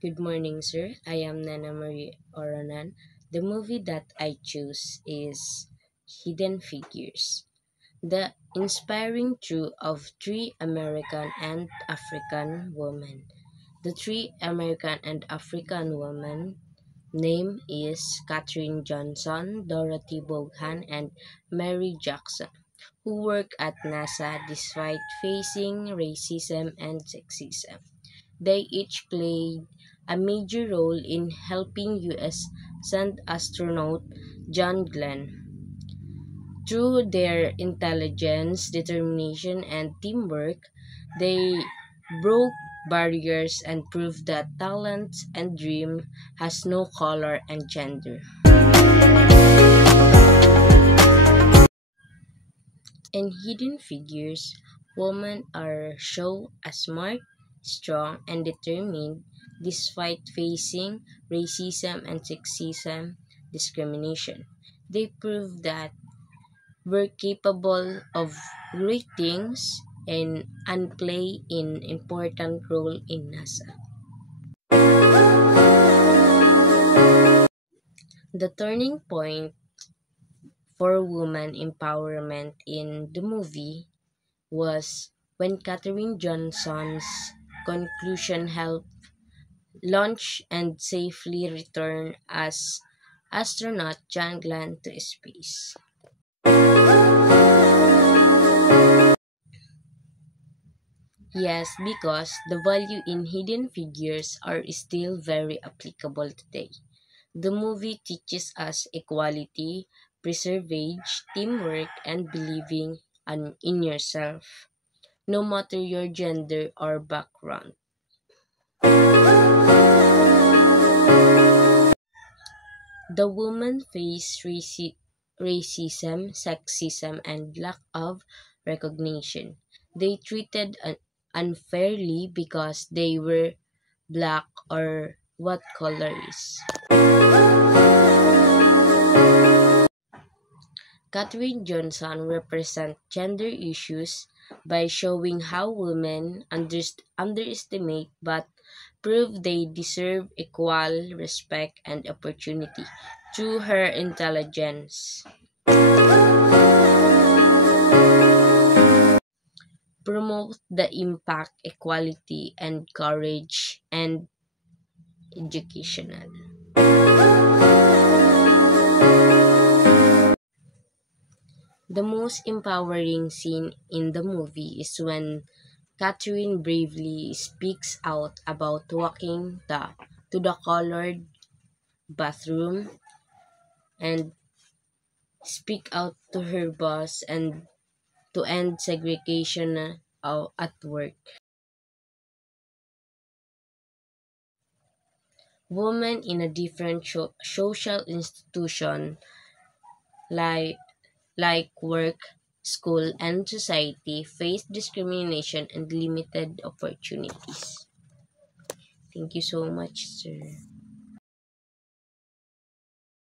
Good morning, sir. I am Nana Marie Oranan. The movie that I choose is Hidden Figures. The inspiring truth of three American and African women. The three American and African women name is Katherine Johnson, Dorothy Vaughan, and Mary Jackson, who work at NASA despite facing racism and sexism. They each played a major role in helping U.S. send astronaut John Glenn. Through their intelligence, determination, and teamwork, they broke barriers and proved that talent and dream has no color and gender. In Hidden Figures, women are shown as smart, strong, and determined despite facing racism and sexism discrimination. They prove that we're capable of great things and play an important role in NASA. The turning point for women empowerment in the movie was when Katherine Johnson's conclusion helped launch and safely return as astronaut John Glenn to space. Yes, because the value in Hidden Figures are still very applicable today. The movie teaches us equality, perseverance, teamwork, and believing in yourself, no matter your gender or background. The women faced racism, sexism, and lack of recognition. They treated unfairly because they were black or what color is. Katherine Johnson represents gender issues by showing how women underestimate but prove they deserve equal respect and opportunity through her intelligence. Promote the impact, equality, and courage and educational. The most empowering scene in the movie is when Catherine bravely speaks out about walking to the colored bathroom and speak out to her boss and to end segregation at work. Women in a different social institution like work, school, and society face discrimination and limited opportunities. Thank you so much, sir.